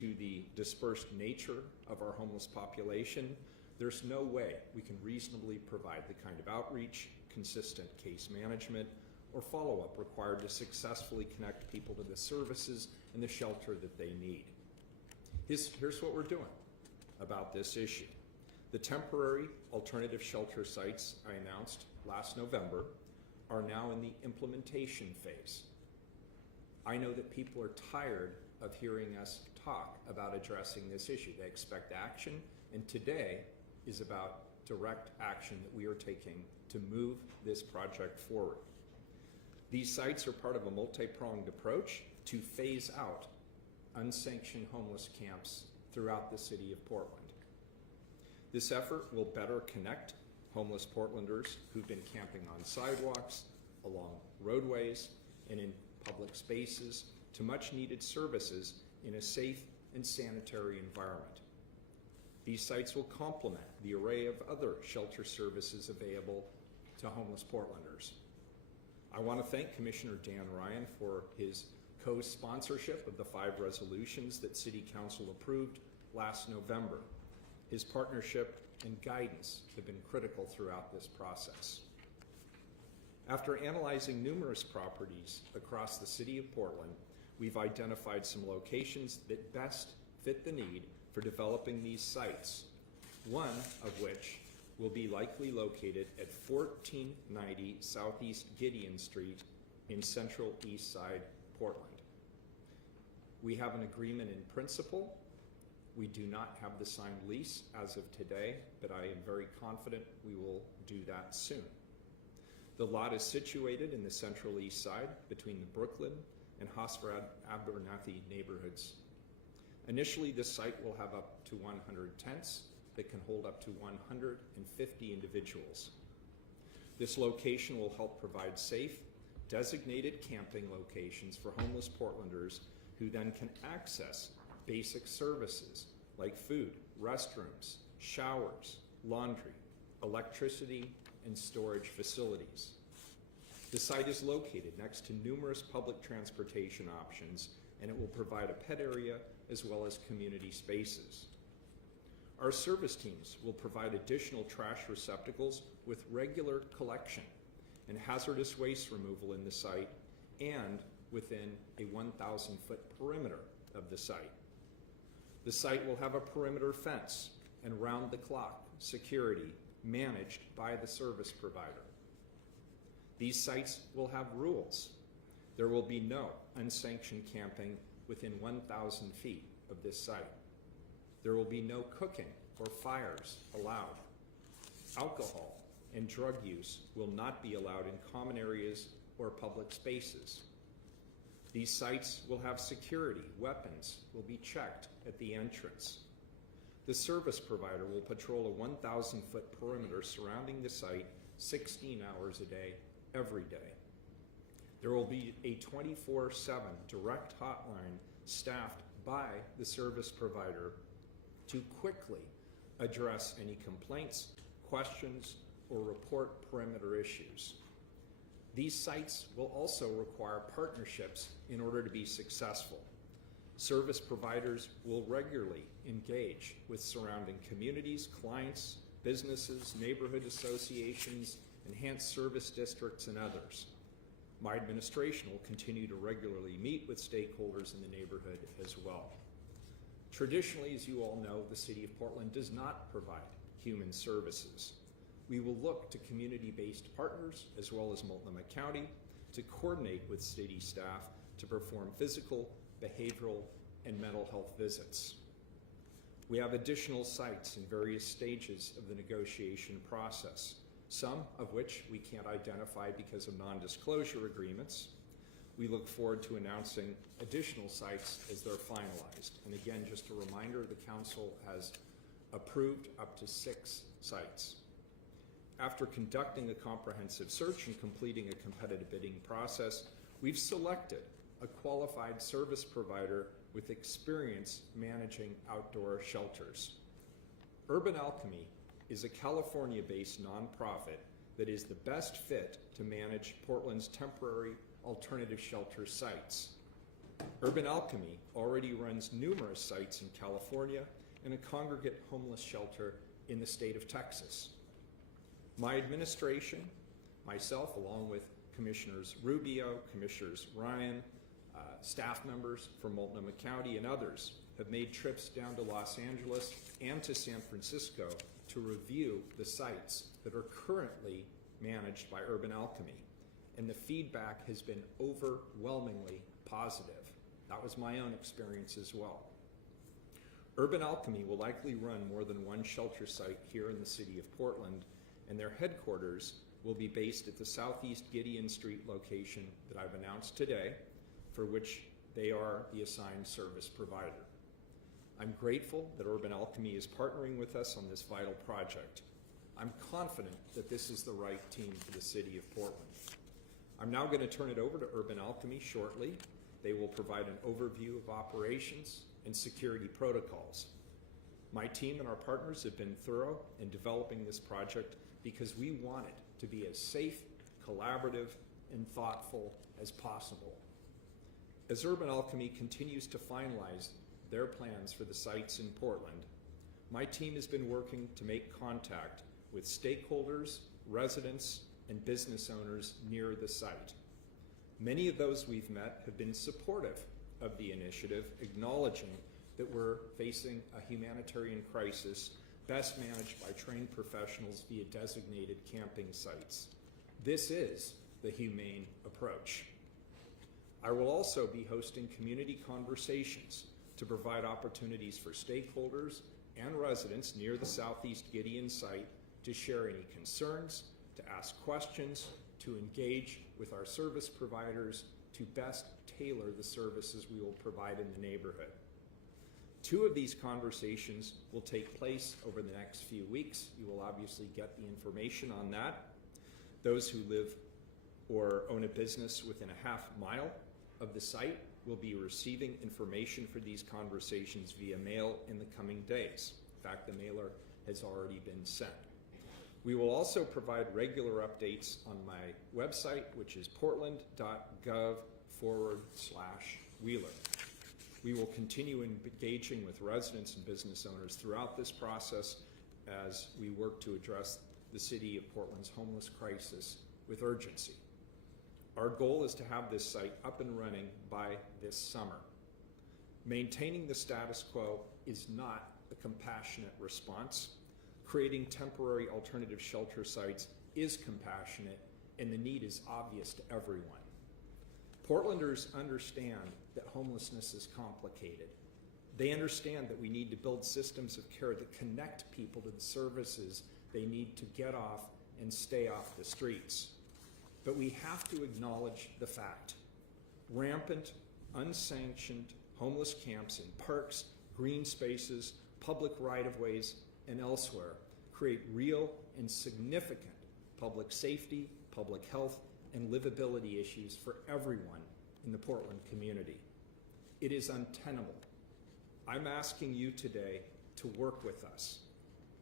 to the dispersed nature of our homeless population, there's no way we can reasonably provide the kind of outreach, consistent case management, or follow-up required to successfully connect people to the services and the shelter that they need. Here's what we're doing about this issue. The temporary alternative shelter sites I announced last November are now in the implementation phase. I know that people are tired of hearing us talk about addressing this issue. They expect action, and today is about direct action that we are taking to move this project forward. These sites are part of a multi-pronged approach to phase out unsanctioned homeless camps throughout the city of Portland. This effort will better connect homeless Portlanders who've been camping on sidewalks, along roadways, and in public spaces to much needed services in a safe and sanitary environment. These sites will complement the array of other shelter services available to homeless Portlanders. I want to thank Commissioner Dan Ryan for his co-sponsorship of the 5 resolutions that City Council approved last November. His partnership and guidance have been critical throughout this process. After analyzing numerous properties across the city of Portland, we've identified some locations that best fit the need for developing these sites, one of which will be likely located at 1490 Southeast Gideon Street in Central East Side, Portland. We have an agreement in principle. We do not have the signed lease as of today, but I am very confident we will do that soon. The lot is situated in the Central East Side between the Brooklyn and Hosford Abernathy neighborhoods. Initially, this site will have up to 100 tents that can hold up to 150 individuals. This location will help provide safe, designated camping locations for homeless Portlanders who then can access basic services like food, restrooms, showers, laundry, electricity, and storage facilities. The site is located next to numerous public transportation options, and it will provide a pet area as well as community spaces. Our service teams will provide additional trash receptacles with regular collection and hazardous waste removal in the site and within a 1,000-foot perimeter of the site. The site will have a perimeter fence and round-the-clock security managed by the service provider. These sites will have rules. There will be no unsanctioned camping within 1,000 feet of this site. There will be no cooking or fires allowed. Alcohol and drug use will not be allowed in common areas or public spaces. These sites will have security. Weapons will be checked at the entrance. The service provider will patrol a 1,000-foot perimeter surrounding the site 16 hours a day, every day. There will be a 24/7 direct hotline staffed by the service provider to quickly address any complaints, questions, or report perimeter issues. These sites will also require partnerships in order to be successful. Service providers will regularly engage with surrounding communities, clients, businesses, neighborhood associations, enhanced service districts, and others. My administration will continue to regularly meet with stakeholders in the neighborhood as well. Traditionally, as you all know, the City of Portland does not provide human services. We will look to community-based partners as well as Multnomah County to coordinate with city staff to perform physical, behavioral, and mental health visits. We have additional sites in various stages of the negotiation process, some of which we can't identify because of non-disclosure agreements. We look forward to announcing additional sites as they're finalized. And again, just a reminder, the council has approved up to 6 sites. After conducting a comprehensive search and completing a competitive bidding process, we've selected a qualified service provider with experience managing outdoor shelters. Urban Alchemy is a California-based nonprofit that is the best fit to manage Portland's temporary alternative shelter sites. Urban Alchemy already runs numerous sites in California and a congregate homeless shelter in the state of Texas. My administration, myself, along with Commissioners Rubio, Commissioners Ryan, staff members from Multnomah County, and others have made trips down to Los Angeles and to San Francisco to review the sites that are currently managed by Urban Alchemy. And the feedback has been overwhelmingly positive. That was my own experience as well. Urban Alchemy will likely run more than one shelter site here in the city of Portland, and their headquarters will be based at the Southeast Gideon Street location that I've announced today, for which they are the assigned service provider. I'm grateful that Urban Alchemy is partnering with us on this vital project. I'm confident that this is the right team for the city of Portland. I'm now going to turn it over to Urban Alchemy shortly. They will provide an overview of operations and security protocols. My team and our partners have been thorough in developing this project because we want it to be as safe, collaborative, and thoughtful as possible. As Urban Alchemy continues to finalize their plans for the sites in Portland, my team has been working to make contact with stakeholders, residents, and business owners near the site. Many of those we've met have been supportive of the initiative, acknowledging that we're facing a humanitarian crisis best managed by trained professionals via designated camping sites. This is the humane approach. I will also be hosting community conversations to provide opportunities for stakeholders and residents near the Southeast Gideon site to share any concerns, to ask questions, to engage with our service providers to best tailor the services we will provide in the neighborhood. 2 of these conversations will take place over the next few weeks. You will obviously get the information on that. Those who live or own a business within a half mile of the site will be receiving information for these conversations via mail in the coming days. In fact, the mailer has already been sent. We will also provide regular updates on my website, which is portland.gov/Wheeler. We will continue engaging with residents and business owners throughout this process as we work to address the city of Portland's homeless crisis with urgency. Our goal is to have this site up and running by this summer. Maintaining the status quo is not a compassionate response. Creating temporary alternative shelter sites is compassionate, and the need is obvious to everyone. Portlanders understand that homelessness is complicated. They understand that we need to build systems of care that connect people to the services they need to get off and stay off the streets. But we have to acknowledge the fact: rampant, unsanctioned homeless camps in parks, green spaces, public right-of-ways, and elsewhere create real and significant public safety, public health, and livability issues for everyone in the Portland community. It is untenable. I'm asking you today to work with us.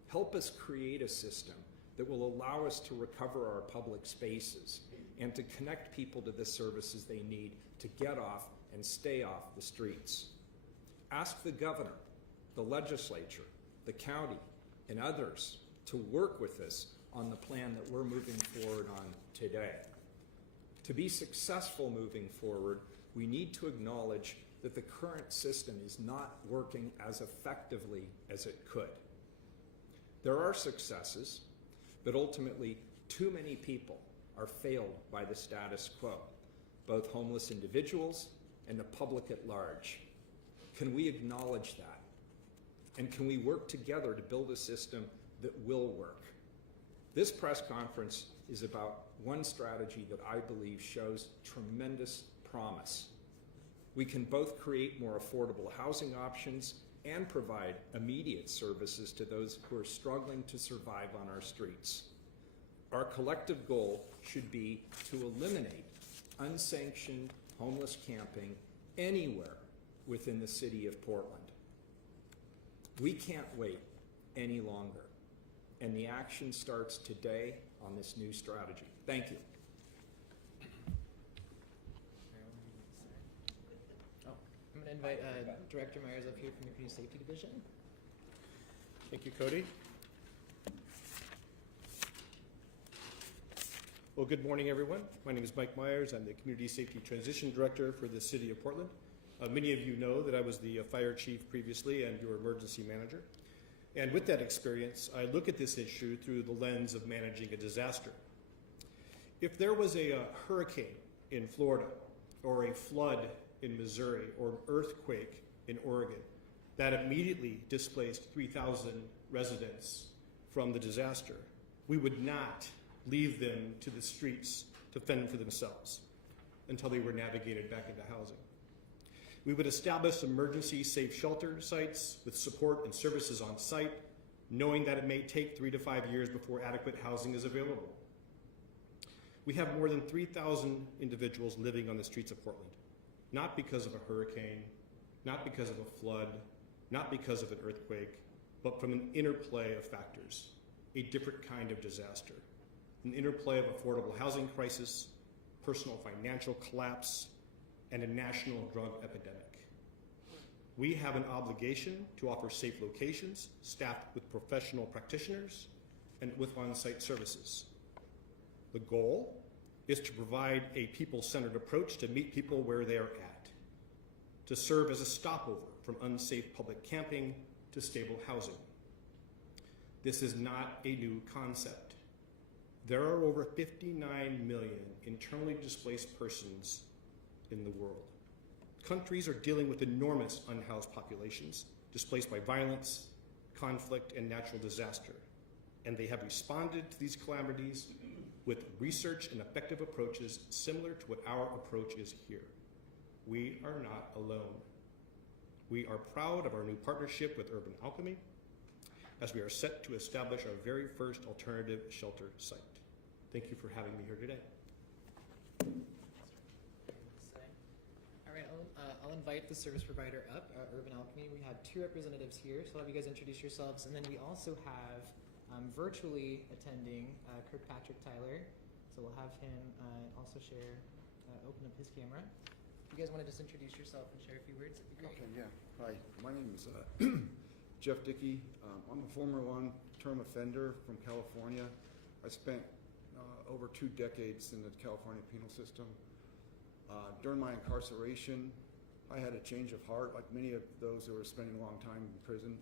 Help us create a system that will allow us to recover our public spaces and to connect people to the services they need to get off and stay off the streets. Ask the governor, the legislature, the county, and others to work with us on the plan that we're moving forward on today. To be successful moving forward, we need to acknowledge that the current system is not working as effectively as it could. There are successes, but ultimately too many people are failed by the status quo, both homeless individuals and the public at large. Can we acknowledge that? And can we work together to build a system that will work? This press conference is about one strategy that I believe shows tremendous promise. We can both create more affordable housing options and provide immediate services to those who are struggling to survive on our streets. Our collective goal should be to eliminate unsanctioned homeless camping anywhere within the city of Portland. We can't wait any longer, and the action starts today on this new strategy. Thank you. Oh, going to invite Director Myers up here from the Community Safety Division. Thank you, Cody. Well, good morning, everyone. My name is Mike Myers. I'm the Community Safety Transition Director for the City of Portland. Many of you know that I was the fire chief previously and your emergency manager. And with that experience, I look at this issue through the lens of managing a disaster. If there was a hurricane in Florida, or a flood in Missouri, or an earthquake in Oregon that immediately displaced 3,000 residents from the disaster, we would not leave them to the streets to fend for themselves until they were navigated back into housing. We would establish emergency safe shelter sites with support and services on site, knowing that it may take 3 to 5 years before adequate housing is available. We have more than 3,000 individuals living on the streets of Portland, not because of a hurricane, not because of a flood, not because of an earthquake, but from an interplay of factors, a different kind of disaster, an interplay of affordable housing crisis, personal financial collapse, and a national drug epidemic. We have an obligation to offer safe locations staffed with professional practitioners and with on-site services. The goal is to provide a people-centered approach to meet people where they are at, to serve as a stopover from unsafe public camping to stable housing. This is not a new concept. There are over 59 million internally displaced persons in the world. Countries are dealing with enormous unhoused populations displaced by violence, conflict, and natural disaster, and they have responded to these calamities with research and effective approaches similar to what our approach is here. We are not alone. We are proud of our new partnership with Urban Alchemy as we are set to establish our very first alternative shelter site. Thank you for having me here today. All right, I'll invite the service provider up, Urban Alchemy. We have 2 representatives here, so I'll have you guys introduce yourselves. And then we also have virtually attending Kirkpatrick Tyler. So we'll have him also share, open up his camera. If you guys want to just introduce yourself and share a few words, that'd be great. Okay, yeah. Hi, my name is Jeff Dickey. I'm a former long-term offender from California. I spent over 2 decades in the California penal system. During my incarceration, I had a change of heart, like many of those who are spending a long time in prison,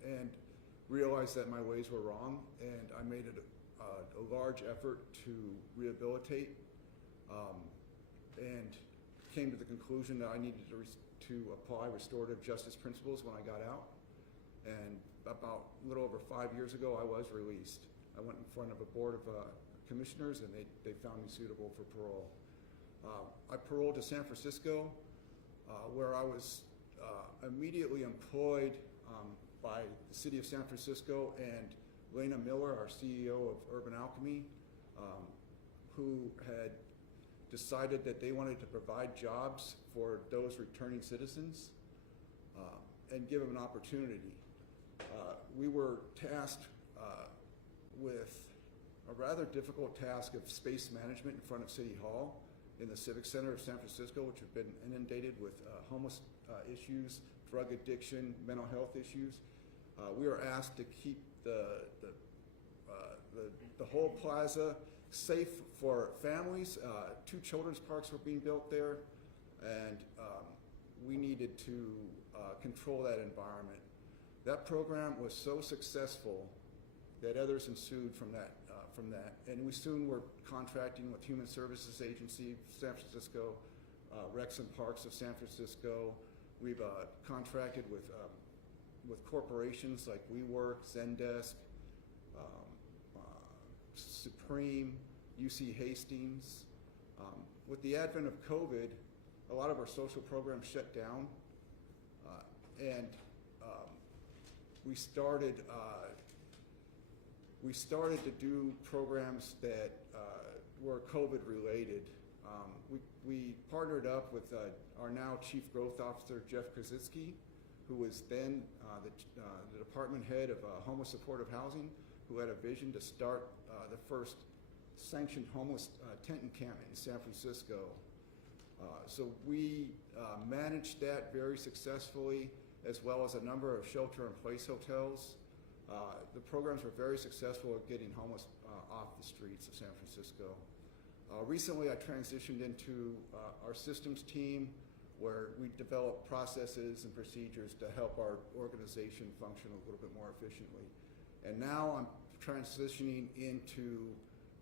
and realized that my ways were wrong, and I made it a large effort to rehabilitate, and came to the conclusion that I needed to apply restorative justice principles when I got out. And about a little over 5 years ago, I was released. I went in front of a board of commissioners, and they found me suitable for parole. I paroled to San Francisco, where I was immediately employed by the city of San Francisco and Lena Miller, our CEO of Urban Alchemy, who had decided that they wanted to provide jobs for those returning citizens and give them an opportunity. We were tasked with a rather difficult task of space management in front of City Hall in the Civic Center of San Francisco, which had been inundated with homeless issues, drug addiction, mental health issues. We were asked to keep the whole plaza safe for families. 2 children's parks were being built there, and we needed to control that environment. That program was so successful that others ensued from that, and we soon were contracting with Human Services Agency, San Francisco, Recs and Parks of San Francisco. We've contracted with corporations like WeWork, Zendesk, Supreme, UC Hastings. With the advent of COVID, a lot of our social programs shut down, and we started to do programs that were COVID related. We partnered up with our now Chief Growth Officer, Jeff Krasinski, who was then the department head of homeless supportive housing, who had a vision to start the first sanctioned homeless tent encampment in San Francisco. So we managed that very successfully, as well as a number of shelter-in-place hotels. The programs were very successful at getting homeless off the streets of San Francisco. Recently, I transitioned into our systems team, where we develop processes and procedures to help our organization function a little bit more efficiently. And now I'm transitioning into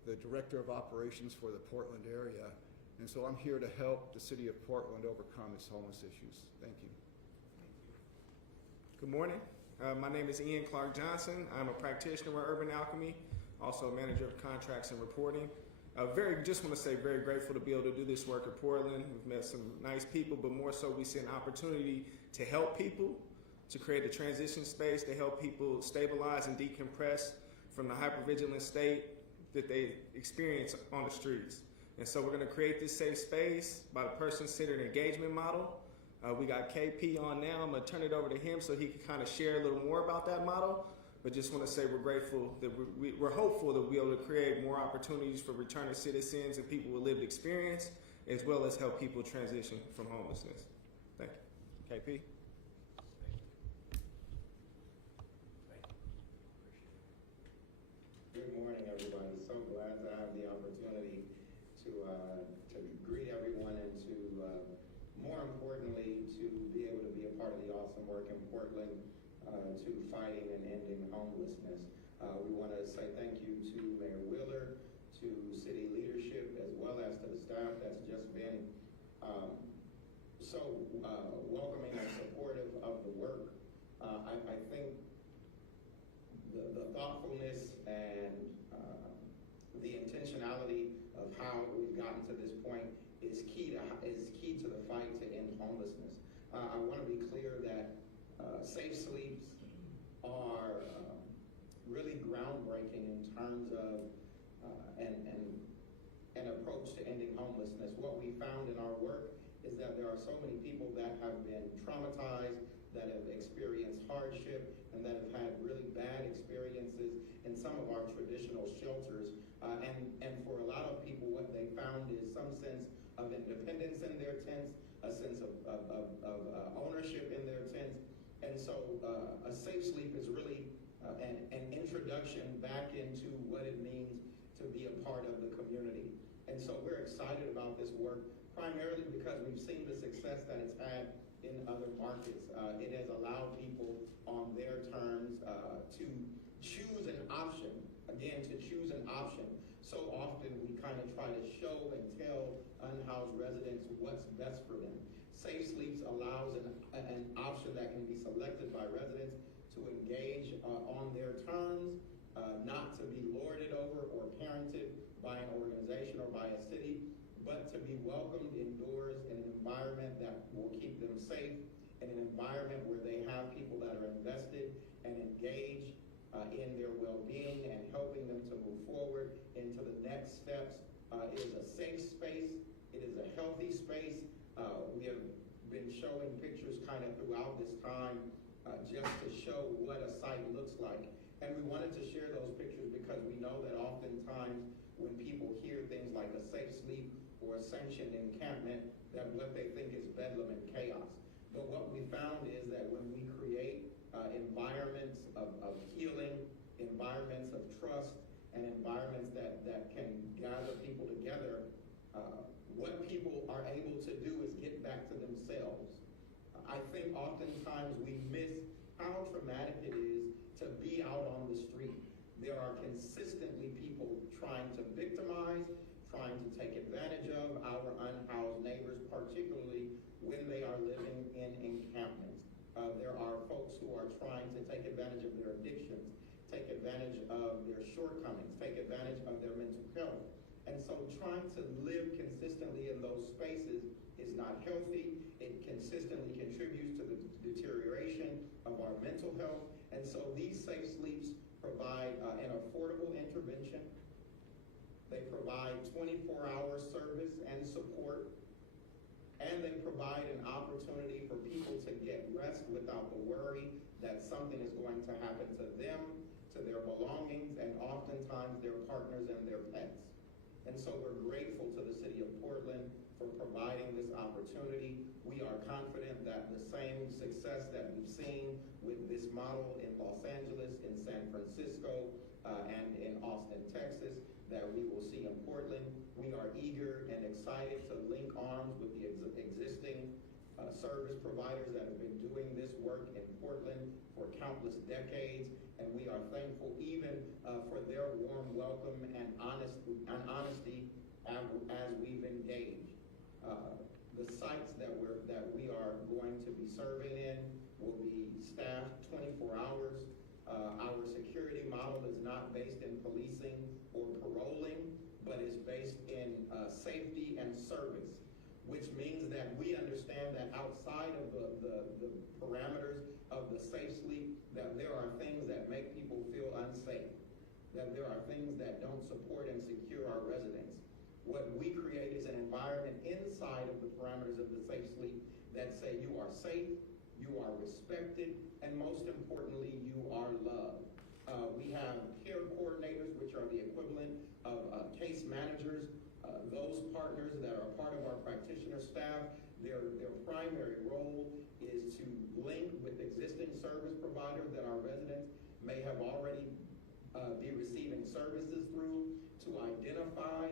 the Director of Operations for the Portland area. And so I'm here to help the city of Portland overcome its homeless issues. Thank you. Good morning. My name is Ian Clark Johnson. I'm a practitioner at Urban Alchemy, also a manager of contracts and reporting. Just want to say very grateful to be able to do this work at Portland. We've met some nice people, but more so we see an opportunity to help people, to create a transition space, to help people stabilize and decompress from the hypervigilant state that they experience on the streets. And so we're going to create this safe space by the person-centered engagement model. We got KP on now. I'm going to turn it over to him so he can kind of share a little more about that model. But just want to say we're grateful that we're hopeful that we'll be able to create more opportunities for returning citizens and people with lived experience, as well as help people transition from homelessness. Thank you. KP? Good morning, everybody. So glad to have the opportunity to greet everyone and to, more importantly, to be able to be a part of the awesome work in Portland to fighting and ending homelessness. We want to say thank you to Mayor Wheeler, to city leadership, as well as to the staff that's just been so welcoming and supportive of the work. I think the thoughtfulness and the intentionality of how we've gotten to this point is key to the fight to end homelessness. I want to be clear that safe sleeps are really groundbreaking in terms of an approach to ending homelessness. What we found in our work is that there are so many people that have been traumatized, that have experienced hardship, and that have had really bad experiences in some of our traditional shelters. And for a lot of people, what they found is some sense of independence in their tents, a sense of ownership in their tents. And so a safe sleep is really an introduction back into what it means to be a part of the community. And so we're excited about this work, primarily because we've seen the success that it's had in other markets. It has allowed people on their terms to choose an option, again, to choose an option. So often we kind of try to show and tell unhoused residents what's best for them. Safe Sleeps allows an option that can be selected by residents to engage on their terms, not to be lorded over or parented by an organization or by a city, but to be welcomed indoors in an environment that will keep them safe, in an environment where they have people that are invested and engaged in their well-being and helping them to move forward into the next steps. It is a safe space. It is a healthy space. We have been showing pictures kind of throughout this time just to show what a site looks like. And we wanted to share those pictures because we know that oftentimes when people hear things like a safe sleep or a sanctioned encampment, that what they think is bedlam and chaos. But what we found is that when we create environments of healing, environments of trust, and environments that can gather people together, what people are able to do is get back to themselves. I think oftentimes we miss how traumatic it is to be out on the street. There are consistently people trying to victimize, trying to take advantage of our unhoused neighbors, particularly when they are living in encampments. There are folks who are trying to take advantage of their addictions, take advantage of their shortcomings, take advantage of their mental health. And so trying to live consistently in those spaces is not healthy. It consistently contributes to the deterioration of our mental health. And so these safe sleeps provide an affordable intervention. They provide 24-hour service and support. And they provide an opportunity for people to get rest without the worry that something is going to happen to them, to their belongings, and oftentimes their partners and their pets. And so we're grateful to the city of Portland for providing this opportunity. We are confident that the same success that we've seen with this model in Los Angeles, in San Francisco, and in Austin, Texas, that we will see in Portland. We are eager and excited to link arms with the existing service providers that have been doing this work in Portland for countless decades, and we are thankful even for their warm welcome and honesty as we've engaged. The sites that we are going to be serving in will be staffed 24 hours. Our security model is not based in policing or paroling, but is based in safety and service, which means that we understand that outside of the parameters of the safe sleep, that there are things that make people feel unsafe, that there are things that don't support and secure our residents. What we create is an environment inside of the parameters of the safe sleep that say you are safe, you are respected, and most importantly, you are loved. We have care coordinators, which are the equivalent of case managers. Those partners that are part of our practitioner staff, their primary role is to link with existing service providers that our residents may have already be receiving services through, to identify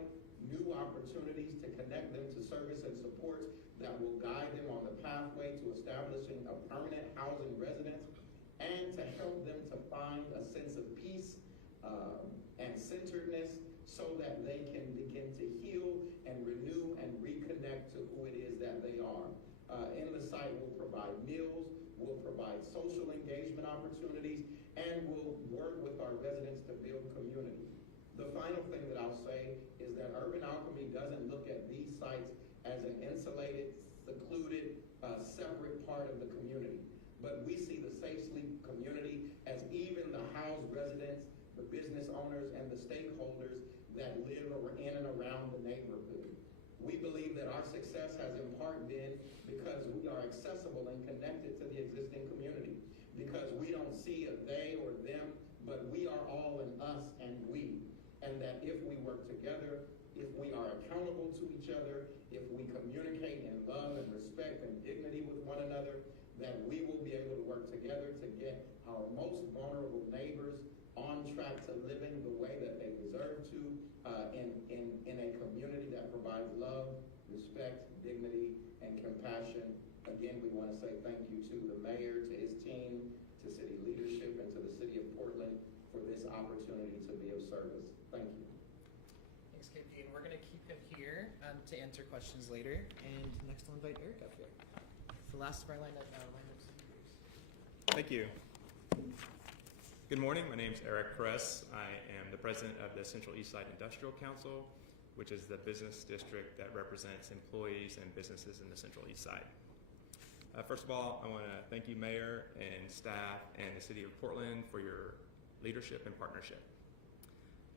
new opportunities to connect them to service and supports that will guide them on the pathway to establishing a permanent housing residence, and to help them to find a sense of peace and centeredness so that they can begin to heal and renew and reconnect to who it is that they are. In the site, we'll provide meals, we'll provide social engagement opportunities, and we'll work with our residents to build community. The final thing that I'll say is that Urban Alchemy doesn't look at these sites as an insulated, secluded, separate part of the community. But we see the Safe Sleep community as even the housed residents, the business owners, and the stakeholders that live in and around the neighborhood. We believe that our success has in part been because we are accessible and connected to the existing community. Because we don't see a they or them, but we are all an us and we. And that if we work together, if we are accountable to each other, if we communicate in love and respect and dignity with one another, that we will be able to work together to get our most vulnerable neighbors on track to living the way that they deserve to in a community that provides love, respect, dignity, and compassion. Again, we want to say thank you to the mayor, to his team, to city leadership, and to the city of Portland for this opportunity to be of service. Thank you. Thanks, KP. And we're going to keep him here to answer questions later. And next, I'll invite Eric up here. It's the last of our lineup speakers. Thank you. Good morning. My name is Eric Kress. I am the president of the Central Eastside Industrial Council, which is the business district that represents employees and businesses in the Central Eastside. First of all, I want to thank you, Mayor and staff and the City of Portland for your leadership and partnership.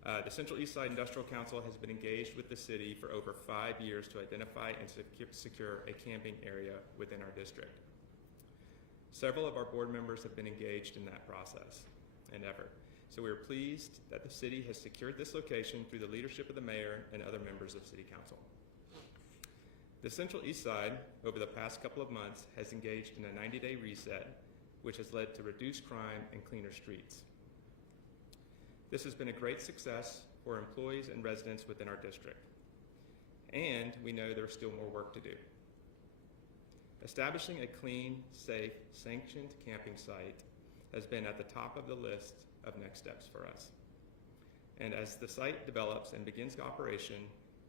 The Central Eastside Industrial Council has been engaged with the city for over 5 years to identify and secure a camping area within our district. Several of our board members have been engaged in that process and effort. So we are pleased that the city has secured this location through the leadership of the mayor and other members of City Council. The Central Eastside, over the past couple of months, has engaged in a 90-day reset, which has led to reduced crime and cleaner streets. This has been a great success for employees and residents within our district. And we know there's still more work to do. Establishing a clean, safe, sanctioned camping site has been at the top of the list of next steps for us. And as the site develops and begins operation,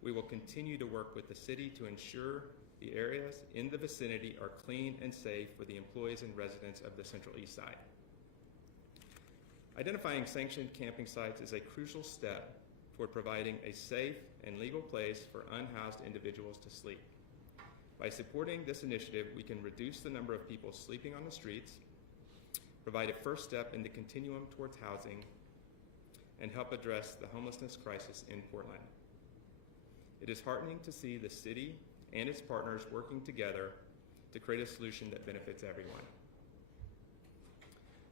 we will continue to work with the city to ensure the areas in the vicinity are clean and safe for the employees and residents of the Central Eastside. Identifying sanctioned camping sites is a crucial step toward providing a safe and legal place for unhoused individuals to sleep. By supporting this initiative, we can reduce the number of people sleeping on the streets, provide a first step in the continuum towards housing, and help address the homelessness crisis in Portland. It is heartening to see the city and its partners working together to create a solution that benefits everyone.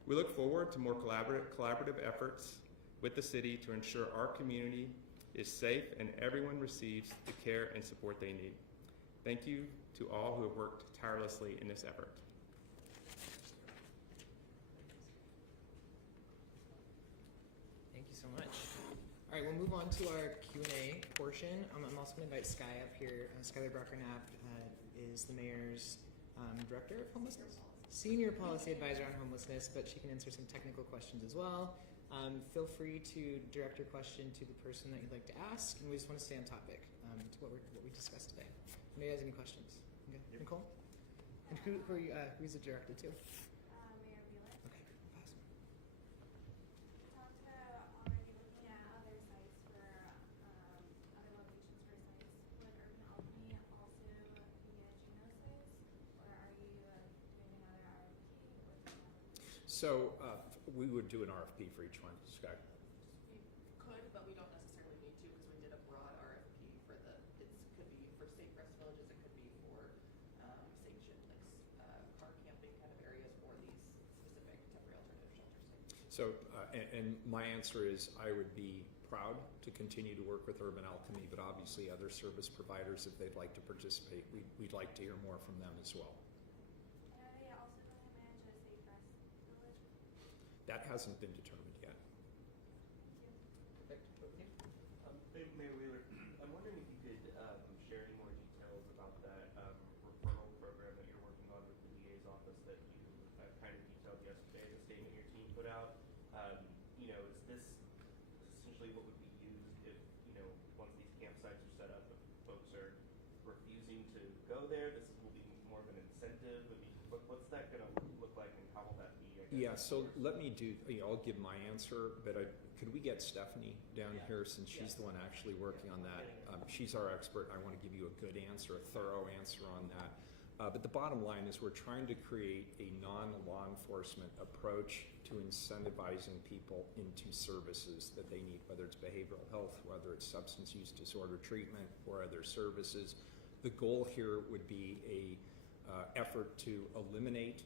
We look forward to more collaborative efforts with the city to ensure our community is safe and everyone receives the care and support they need. Thank you to all who have worked tirelessly in this effort. Thank you so much. All right, we'll move on to our Q&A portion. I'm also going to invite Sky up here. Skylar Brocker-Knapp is the mayor's director of homelessness, senior policy advisor on homelessness, but she can answer some technical questions as well. Feel free to direct your question to the person that you'd like to ask, and we just want to stay on topic to what we discussed today. Anybody has any questions? Okay, yep. Nicole? And who's it directed to? Mayor Wheeler. Okay, pass. Talked about already looking at other sites for other locations for sites. Would Urban Alchemy also be a Juno sites, or are you doing another RFP? So we would do an RFP for each one, Sky. We could, but we don't necessarily need to because we did a broad RFP for the, it could be for safe rest villages, it could be for sanctioned, like car camping kind of areas or these specific temporary alternative shelter sites. So, and my answer is I would be proud to continue to work with Urban Alchemy, but obviously other service providers, if they'd like to participate, we'd like to hear more from them as well. And are they also going to manage a safe rest village? That hasn't been determined yet. Perfect. Okay. Mayor Wheeler, I'm wondering if you could share any more details about that referral program that you're working on with the DA's office that you kind of detailed yesterday in the statement your team put out. Is this essentially what would be used if, once these campsites are set up, if folks are refusing to go there, this will be more of an incentive? I mean, what's that going to look like and how will that be? Yeah, so let me do, I'll give my answer, but could we get Stephanie down here since she's the one actually working on that? She's our expert. I want to give you a good answer, a thorough answer on that. But the bottom line is we're trying to create a non-law enforcement approach to incentivizing people into services that they need, whether it's behavioral health, whether it's substance use disorder treatment, or other services. The goal here would be a effort to eliminate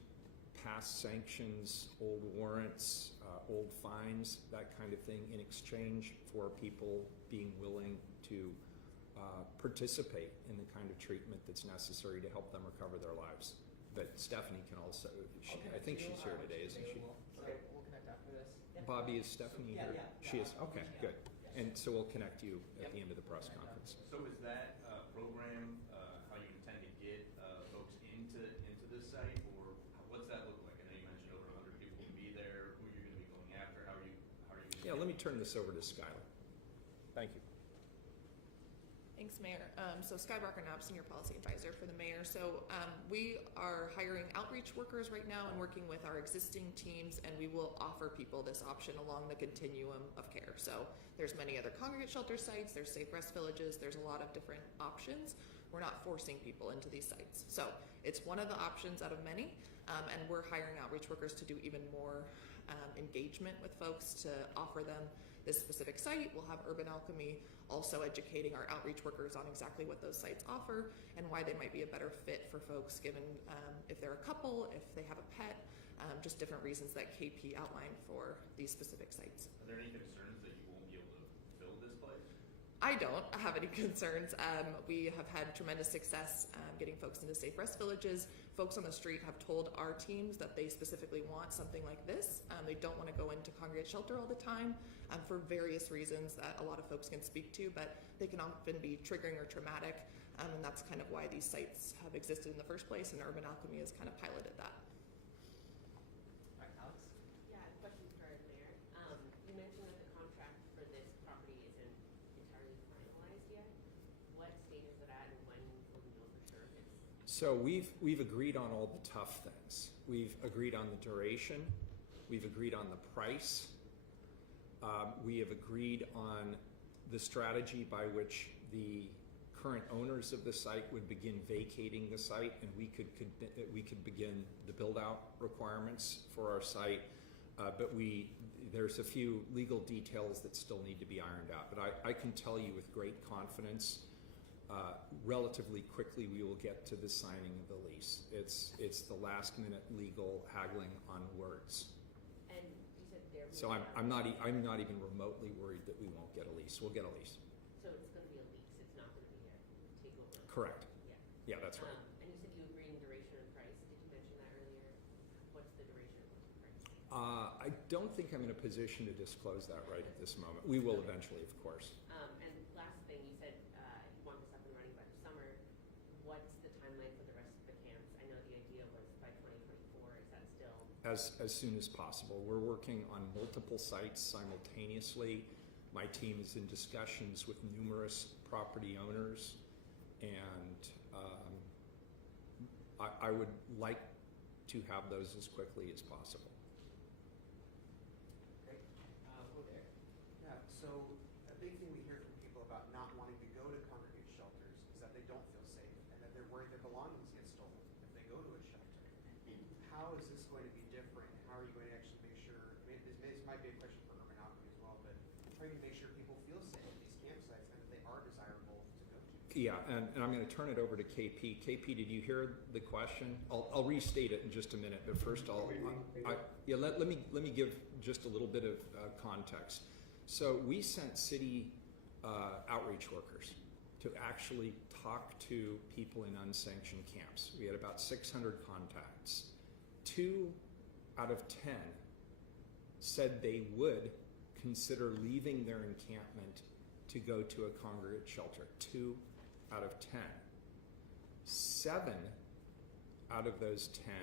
past sanctions, old warrants, old fines, that kind of thing, in exchange for people being willing to participate in the kind of treatment that's necessary to help them recover their lives. But Stephanie can also, I think she's here today, isn't she? Okay. So we'll connect after this. Bobby, is Stephanie here? She is? Okay, good. And so we'll connect you at the end of the press conference. So is that program how you intend to get folks into this site, or what's that look like? I know you mentioned over 100 people will be there. Who you're going to be going after? How are you? Yeah, let me turn this over to Skylar. Thank you. Thanks, Mayor. So Sky Brocker-Knapp, Senior Policy Advisor for the Mayor. So we are hiring outreach workers right now and working with our existing teams, and we will offer people this option along the continuum of care. So there's many other congregate shelter sites, there's safe rest villages, there's a lot of different options. We're not forcing people into these sites. So it's one of the options out of many, and we're hiring outreach workers to do even more engagement with folks to offer them this specific site. We'll have Urban Alchemy also educating our outreach workers on exactly what those sites offer and why they might be a better fit for folks given if they're a couple, if they have a pet, just different reasons that KP outlined for these specific sites. Are there any concerns that you won't be able to fill this place? I don't have any concerns. We have had tremendous success getting folks into safe rest villages. Folks on the street have told our teams that they specifically want something like this. They don't want to go into congregate shelter all the time for various reasons that a lot of folks can speak to, but they can often be triggering or traumatic, and that's kind of why these sites have existed in the first place, and Urban Alchemy has kind of piloted that. All right, Alex? Yeah, I have questions for the mayor. You mentioned that the contract for this property isn't entirely finalized yet. What stage is it at, and when will we know for sure if it's... So we've agreed on all the tough things. We've agreed on the duration. We've agreed on the price. We have agreed on the strategy by which the current owners of the site would begin vacating the site, and we could begin the build-out requirements for our site. But there's a few legal details that still need to be ironed out. But I can tell you with great confidence, relatively quickly we will get to the signing of the lease. It's the last-minute legal haggling on words. And you said there... So I'm not even remotely worried that we won't get a lease. We'll get a lease. So it's going to be a lease. It's not going to be a takeover. Correct. Yeah. Yeah, that's right. And you said you agreed in duration and price. Did you mention that earlier? What's the duration and what's the price? I don't think I'm in a position to disclose that right at this moment. We will eventually, of course. And last thing, you said you want this up and running by the summer. What's the timeline for the rest of the camps? I know the idea was by 2024. Is that still? As soon as possible. We're working on multiple sites simultaneously. My team is in discussions with numerous property owners, and I would like to have those as quickly as possible. Great. Hello there. Yeah, so a big thing we hear from people about not wanting to go to congregate shelters is that they don't feel safe and that they're worried their belongings get stolen if they go to a shelter. How is this going to be different? How are you going to actually make sure, I mean, this might be a question for urban alchemy as well, but how are you going to make sure people feel safe at these campsites and that they are desirable to go to? Yeah, and I'm going to turn it over to KP. KP, did you hear the question? I'll restate it in just a minute, but first let me give just a little bit of context. So we sent city outreach workers to actually talk to people in unsanctioned camps. We had about 600 contacts. 2 out of 10 said they would consider leaving their encampment to go to a congregate shelter. 2 out of 10. 7 out of those 10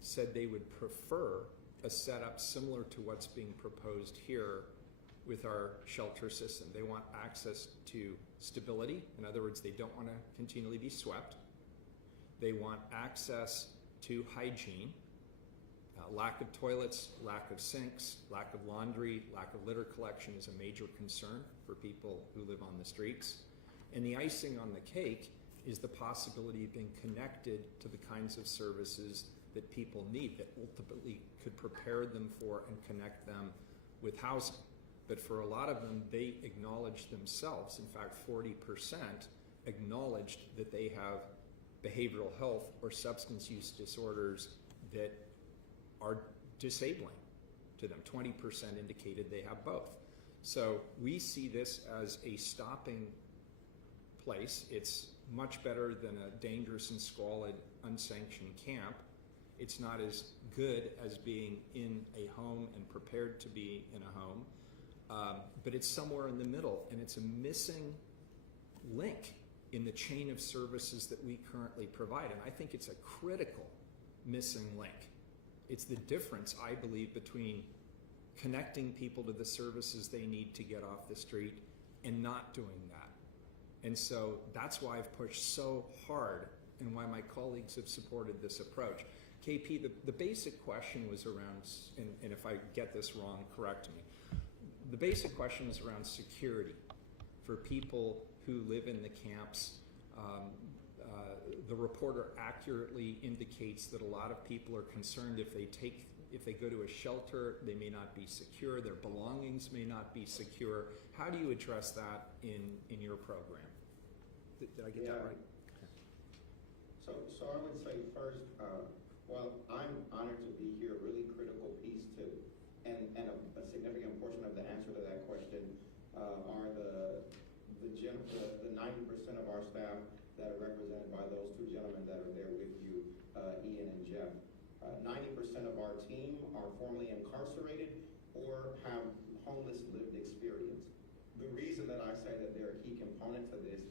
said they would prefer a setup similar to what's being proposed here with our shelter system. They want access to stability. In other words, they don't want to continually be swept. They want access to hygiene. Lack of toilets, lack of sinks, lack of laundry, lack of litter collection is a major concern for people who live on the streets. And the icing on the cake is the possibility of being connected to the kinds of services that people need that ultimately could prepare them for and connect them with housing. But for a lot of them, they acknowledge themselves. In fact, 40% acknowledged that they have behavioral health or substance use disorders that are disabling to them. 20% indicated they have both. So we see this as a stopping place. It's much better than a dangerous and squalid, unsanctioned camp. It's not as good as being in a home and prepared to be in a home, but it's somewhere in the middle, and it's a missing link in the chain of services that we currently provide, and I think it's a critical missing link. It's the difference, I believe, between connecting people to the services they need to get off the street and not doing that. And so that's why I've pushed so hard and why my colleagues have supported this approach. KP, the basic question was around, and if I get this wrong, correct me. The basic question was around security for people who live in the camps. The reporter accurately indicates that a lot of people are concerned if they go to a shelter, they may not be secure, their belongings may not be secure. How do you address that in your program? Did I get that right? So I would say first, while I'm honored to be here, a really critical piece to, and a significant portion of the answer to that question are the 90% of our staff that are represented by those two gentlemen that are there with you, Ian and Jeff. 90% of our team are formerly incarcerated or have homeless lived experience. The reason that I say that they're a key component to this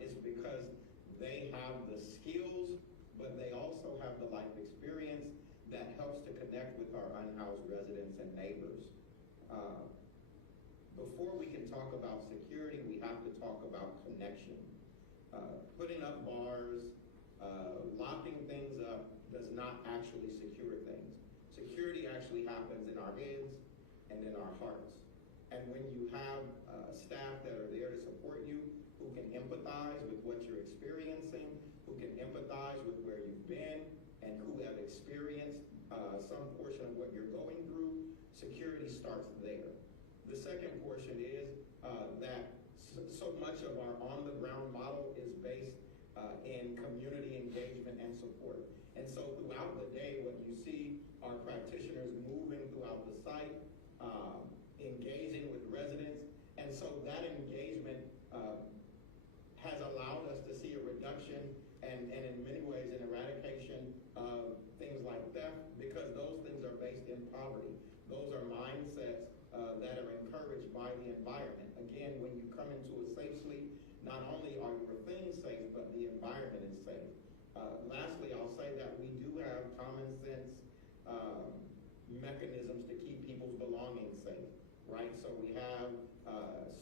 is because they have the skills, but they also have the life experience that helps to connect with our unhoused residents and neighbors. Before we can talk about security, we have to talk about connection. Putting up bars, locking things up does not actually secure things. Security actually happens in our heads and in our hearts. And when you have staff that are there to support you, who can empathize with what you're experiencing, who can empathize with where you've been, and who have experienced some portion of what you're going through, security starts there. The second portion is that so much of our on-the-ground model is based in community engagement and support. And so throughout the day, what you see are practitioners moving throughout the site, engaging with residents. And so that engagement encouraged by the environment. Again, when you come into a safe sleep, not only are your things safe, but the environment is safe. Lastly, I'll say that we do have common sense mechanisms to keep people's belongings safe, right? So we have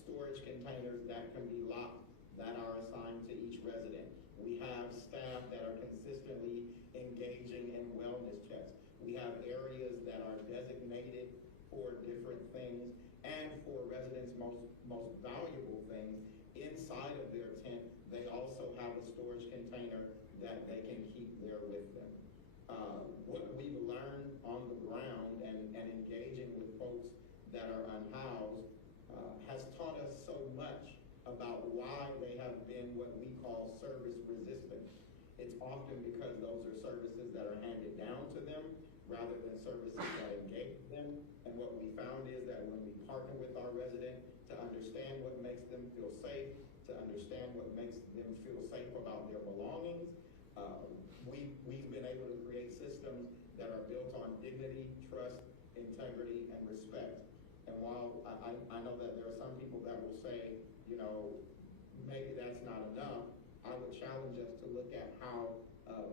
storage containers that can be locked that are assigned to each resident. We have staff that are consistently engaging in wellness checks. We have areas that are designated for different things, and for residents' most valuable things inside of their tent, they also have a storage container that they can keep there with them. What we've learned on the ground and engaging with folks that are unhoused has taught us so much about why they have been what we call service resistant. It's often because those are services that are handed down to them rather than services that engage them. And what we found is that when we partner with our resident to understand what makes them feel safe, to understand what makes them feel safe about their belongings, we've been able to create systems that are built on dignity, trust, integrity, and respect. And while I know that there are some people that will say, you know, maybe that's not enough, I would challenge us to look at how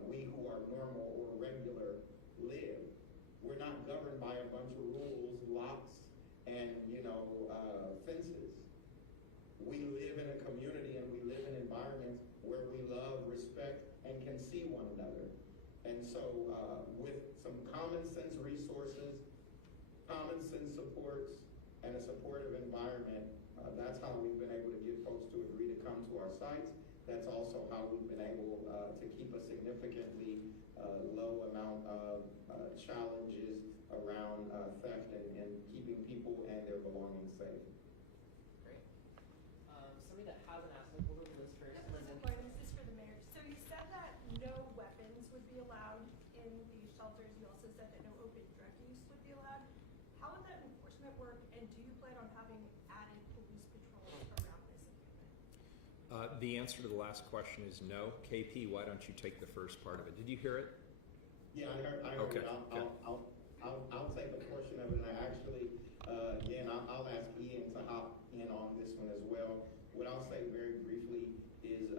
we who are normal or regular live. We're not governed by a bunch of rules, locks, and fences. We live in a community and we live in environments where we love, respect, and can see one another. And so with some common sense resources, common sense supports, and a supportive environment, that's how we've been able to get folks to agree to come to our sites. That's also how we've been able to keep a significantly low amount of challenges around theft and keeping people and their belongings safe. Great. Somebody that hasn't asked, we'll go to this first. This is important. This is for the mayor. So you said that no weapons would be allowed in these shelters. You also said that no open drug use would be allowed. How would that enforcement work, and do you plan on having added police patrols around this encampment? The answer to the last question is no. KP, why don't you take the first part of it? Did you hear it? Yeah, I heard Okay, it. I'll take a portion of it, and I actually, again, I'll ask Ian to hop in on this one as well. What I'll say very briefly is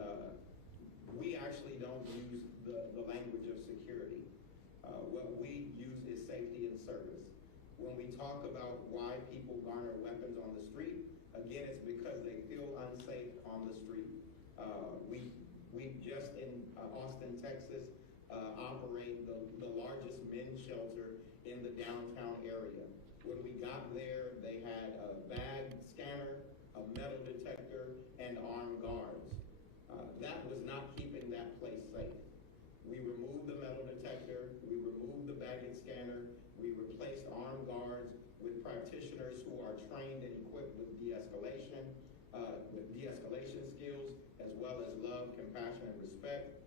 we actually don't use the language of security. What we use is safety and service. When we talk about why people garner weapons on the street, again, it's because they feel unsafe on the street. We just in Austin, Texas, operate the largest men's shelter in the downtown area. When we got there, they had a bag scanner, a metal detector, and armed guards. That was not keeping that place safe. We removed the metal detector, we removed the baggage scanner, we replaced armed guards with practitioners who are trained and equipped with de-escalation skills, as well as love, compassion, and respect.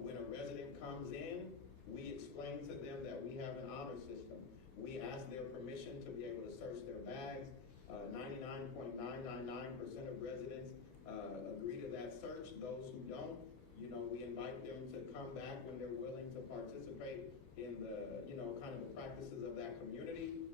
When a resident comes in, we explain to them that we have an honor system. We ask their permission to be able to search their bags. 99.999% of residents agree to that search. Those who don't, we invite them to come back when they're willing to participate in the, kind of the practices of that community.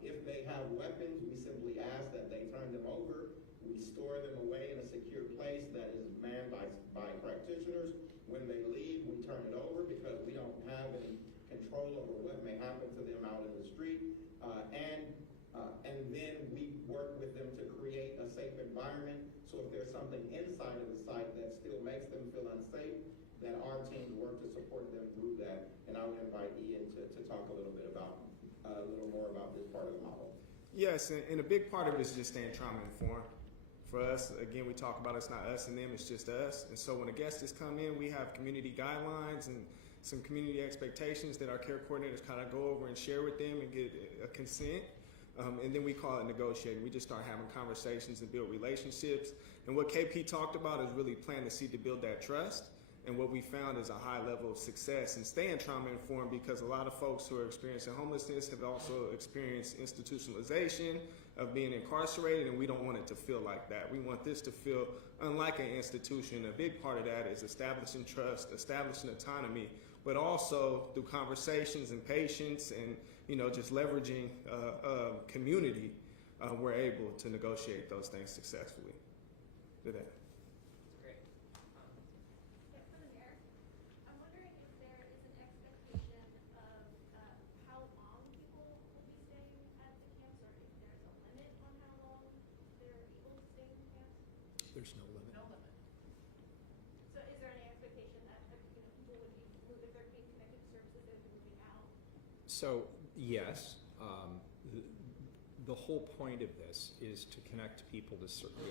If they have weapons, we simply ask that they turn them over. We store them away in a secure place that is manned by practitioners. When they leave, we turn it over because we don't have any control over what may happen to them out in the street. And then we work with them to create a safe environment. So if there's something inside of the site that still makes them feel unsafe, then our teams work to support them through that. And I would invite Ian to talk a little bit about, a little more about this part of the model. Yes, and a big part of it is just staying trauma informed. For us, again, we talk about it's not us and them, it's just us. And so when a guest has come in, we have community guidelines and some community expectations that our care coordinators kind of go over and share with them and get a consent. And then we call it negotiating. We just start having conversations and build relationships. And what KP talked about is really planting the seed to build that trust. And what we found is a high level of success in staying trauma informed, because a lot of folks who are experiencing homelessness have also experienced institutionalization of being incarcerated, and we don't want it to feel like that. We want this to feel unlike an institution. A big part of that is establishing trust, establishing autonomy, but also through conversations and patience and just leveraging community we're able to negotiate those things successfully. Did that? Great. Yeah, for the mayor, I'm wondering if there is an expectation of how long people will be staying at the camps, or if there's a limit on how long they're able to stay in the camps? There's no limit. No limit. So is there any expectation that people would be if they're being connected to services, they would be moving out? So, yes, the whole point of this is to connect people to certain.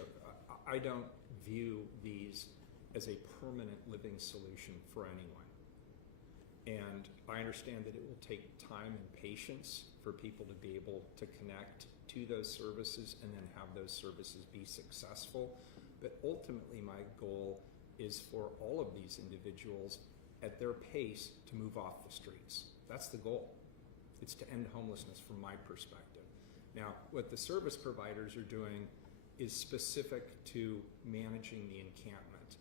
I don't view these as a permanent living solution for anyone. And I understand that it will take time and patience for people to be able to connect to those services and then have those services be successful. But ultimately, my goal is for all of these individuals at their pace to move off the streets. That's the goal. It's to end homelessness from my perspective. Now, what the service providers are doing is specific to managing the encampment.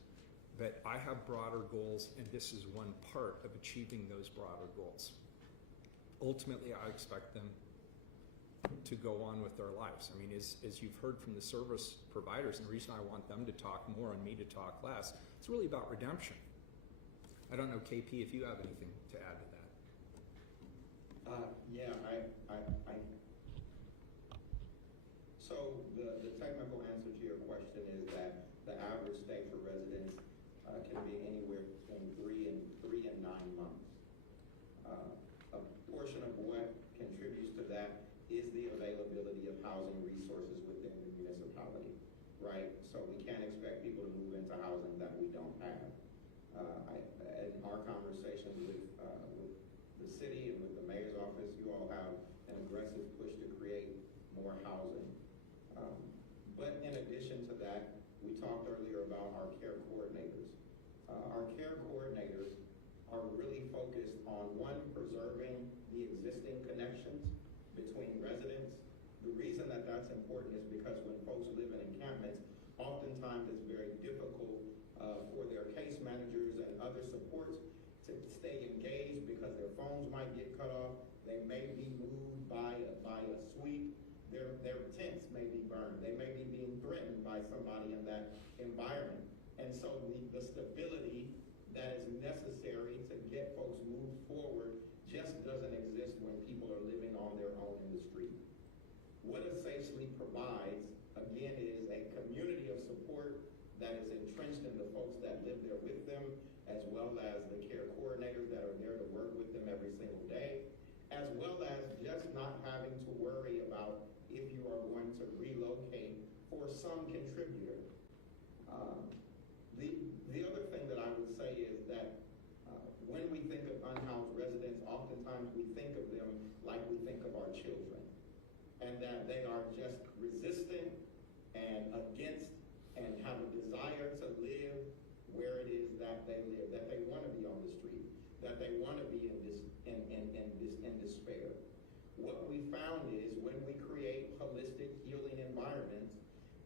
But I have broader goals, and this is one part of achieving those broader goals. Ultimately, I expect them to go on with their lives. I mean, as you've heard from the service providers, and the reason I want them to talk more and me to talk less, it's really about redemption. I don't know, KP, if you have anything to add to that. Yeah, so the technical answer to your question is that the average stay for residents can be anywhere between 3 and 9 months. A portion of what contributes to that is the availability of housing resources within the municipality, right? So we can't expect people to move into housing that we don't have. In our conversations with the city and with the mayor's office, you all have an aggressive push to create more housing. But in addition to that, we talked earlier about our care coordinators. Our care coordinators are really focused on, one, preserving the existing connections between residents. The reason that that's important is because when folks live in encampments, oftentimes it's very difficult for their case managers and other supports to stay engaged because their phones might get cut off. They may be moved by a sweep. Their tents may be burned. They may be being threatened by somebody in that environment. And so the stability that is necessary to get folks moved forward just doesn't exist when people are living on their own in the street. What a Safe Sleep provides, again, is a community of support that is entrenched in the folks that live there with them, as well as the care coordinators that are there to work with them every single day, as well as just not having to worry about if you are going to relocate for some contributor. The other thing that I would say is that when we think of unhoused residents, oftentimes we think of them like we think of our children, and that they are just resistant and against and have a desire to live where it is that they live, that they want to be on the street, that they want to be in despair. What we found is when we create holistic healing environments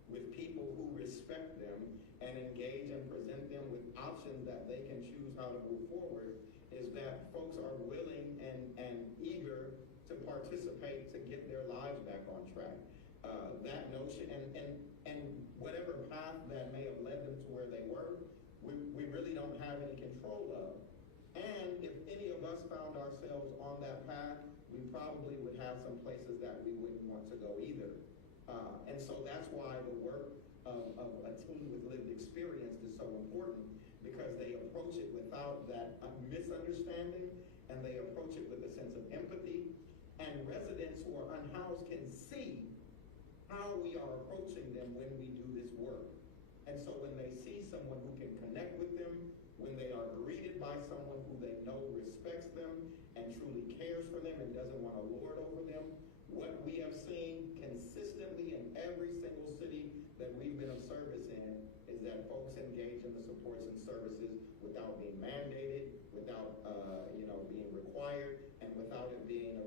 with people who respect them and engage and present them with options that they can choose how to move forward, is that folks are willing and eager to participate to get their lives back on track. That notion and whatever path that may have led them to where they were, we really don't have any control of. And if any of us found ourselves on that path, we probably would have some places that we wouldn't want to go either. And so that's why the work of a team with lived experience is so important, because they approach it without that misunderstanding, and they approach it with a sense of empathy. And residents who are unhoused can see how we are approaching them when we do this work. And so when they see someone who can connect with them, when they are greeted by someone who they know respects them and truly cares for them and doesn't want to lord over them, what we have seen consistently in every single city that we've been of service in is that folks engage in the supports and services without being mandated, without being required, and without it being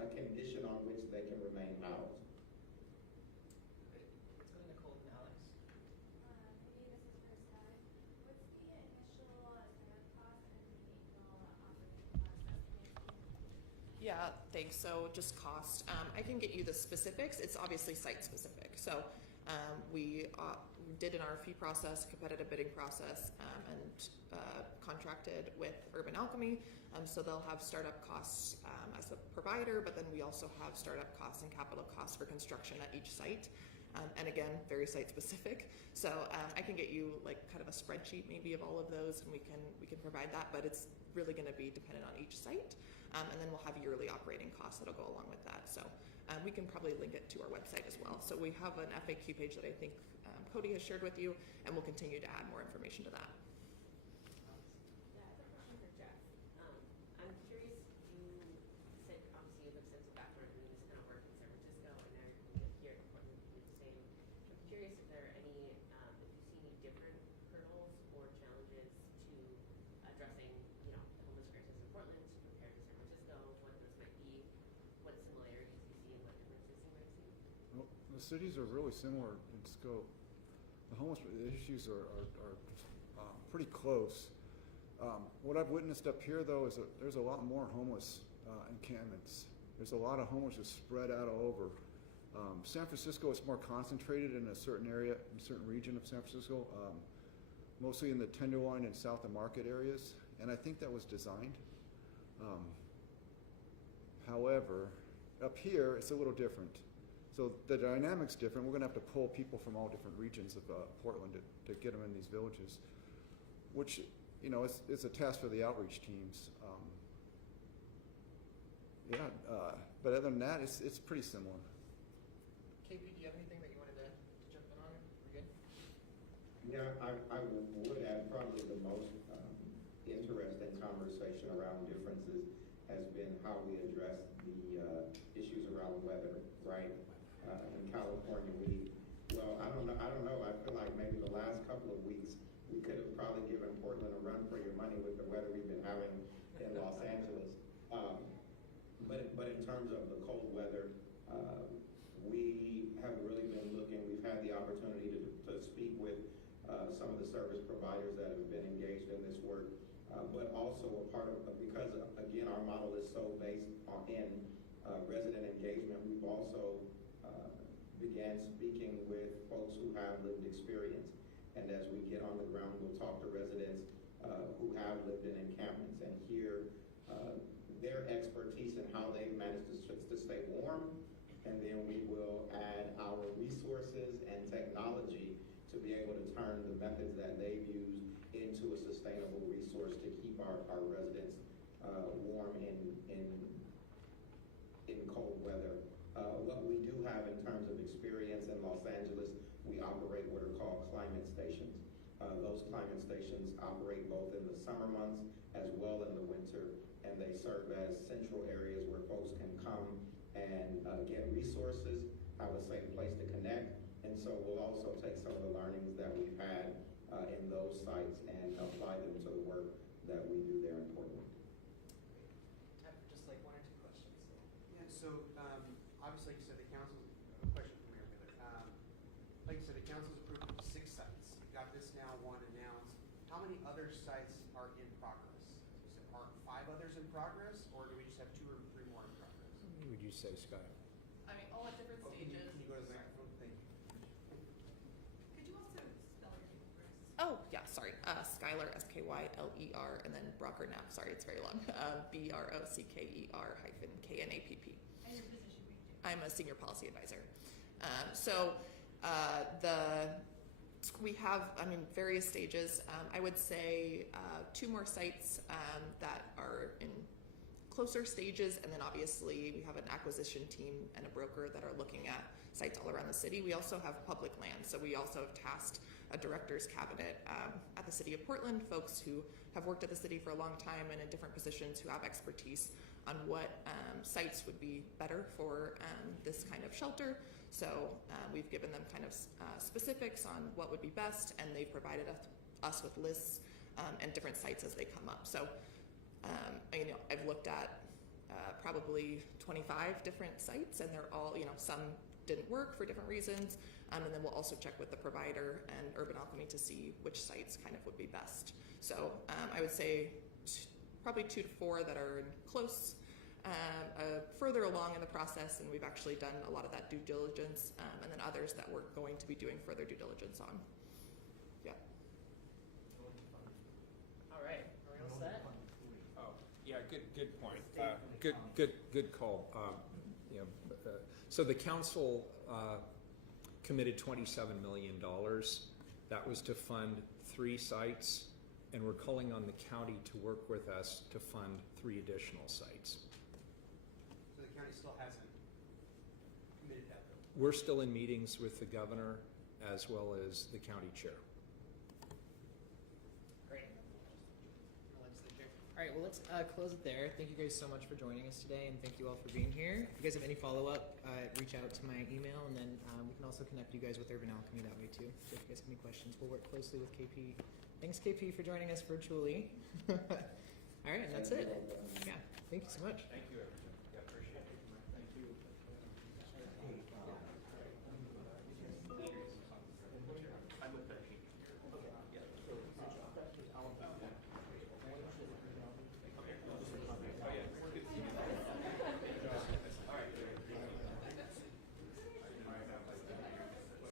a condition on which they can remain housed. Great. Let's go to Nicole and Alex. Maybe this is for Scott. What's the initial setup cost and the annual operating cost estimates? Yeah, Thanks. So just cost. I can get you the specifics. It's obviously site specific. So we did an RFP process, competitive bidding process, and contracted with Urban Alchemy. So they'll have startup costs as a provider, but then we also have startup costs and capital costs for construction at each site. And again, very site specific. So I can get you like kind of a spreadsheet maybe of all of those, and we can provide that. But it's really going to be dependent on each site, and then we'll have yearly operating costs that'll go along with that. So we can probably link it to our website as well. So we have an FAQ page that I think Cody has shared with you, and we'll continue to add more information to that. Yeah, I have a question for Jeff. I'm curious, you said obviously you have extensive background in doing this kind of work in San Francisco, and now you live here in Portland, you do the same. I'm curious if there are any, if you see any different hurdles or challenges to addressing, the homeless crisis in Portland compared to San Francisco, what those might be, what similarities you see and what differences you might see. Well, the cities are really similar in scope. The homeless issues are pretty close. What I've witnessed up here, though, is that there's a lot more homeless encampments. There's a lot of homelessness spread out all over. San Francisco is more concentrated in a certain area, in a certain region of San Francisco, mostly in the Tenderloin and South of Market areas, and I think that was designed. However, up here, it's a little different. So the dynamic's different. We're going to have to pull people from all different regions of Portland to get them in these villages, which, is a task for the outreach teams. But other than that, it's pretty similar. KP, do you have anything that you wanted to jump in on? We're good? Yeah, I would add probably the most interesting conversation around differences has been how we address the issues around weather, right? In California, I don't know, I feel like maybe the last couple of weeks, we could have probably given Portland a run for your money with the weather we've been having in Los Angeles. But in terms of the cold weather, we have really been looking, we've had the opportunity to speak with some of the service providers that have been engaged in this work, but also a part of, because again, our model is so based in resident engagement, we've also began speaking with folks who have lived experience. And as we get on the ground, we'll talk to residents who have lived in encampments and hear their expertise in how they've managed to stay warm. And then we will add our resources and technology to be able to turn the methods that they've used into a sustainable resource to keep our residents warm in cold weather. What we do have in terms of experience in Los Angeles, we operate what are called climate stations. Those climate stations operate both in the summer months as well in the winter, and they serve as central areas where folks can come and get resources, have a safe place to connect. And so we'll also take some of the learnings that we've had in those sites and apply them to the work that we do there in Portland. Time for just like one or two questions. Yeah, so obviously, like you said, the council's a question from Mayor Wheeler. Like you said, the council's approved 6 sites. You've got this now, 1 announced. How many other sites are in progress? So are 5 others in progress, or do we just have 2 or 3 more in progress? What would you say, Scott? I mean, all at different Can stages. you go to the microphone? Thank you. Could you also spell your name for us? Oh, yeah, sorry. Skyler, Skyler, and then Brocker Knapp. Sorry, it's very long. BROCKER-KNAPP. And your position we do. I'm a senior policy advisor. We have, various stages. I would say 2 more sites that are in closer stages, and then obviously we have an acquisition team and a broker that are looking at sites all around the city. We also have public land, so we also have tasked a director's cabinet at the city of Portland, folks who have worked at the city for a long time and in different positions who have expertise on what sites would be better for this kind of shelter. So we've given them kind of specifics on what would be best, and they've provided us with lists and different sites as they come up. So I've looked at probably 25 different sites, and they're all, some didn't work for different reasons. And then we'll also check with the provider and Urban Alchemy to see which sites kind of would be best. So I would say probably 2 to 4 that are in close further along in the process, and we've actually done a lot of that due diligence, and then others that we're going to be doing further due diligence on. Yeah. All right, are we all set? Oh, yeah, good point. Good call. So the council committed $27 million. That was to fund 3 sites, and we're calling on the county to work with us to fund 3 additional sites. So the county still hasn't committed that though? We're still in meetings with the governor as well as the county chair. Great. Legislature. All right, well, let's close it there. Thank you guys so much for joining us today, and thank you all for being here. If you guys have any follow-up, reach out to my email, and then we can also connect you guys with Urban Alchemy that way too. So if you guys have any questions, we'll work closely with KP. Thanks, KP, for joining us virtually. All right, and that's it. Yeah, thank you so much. Thank you, everyone.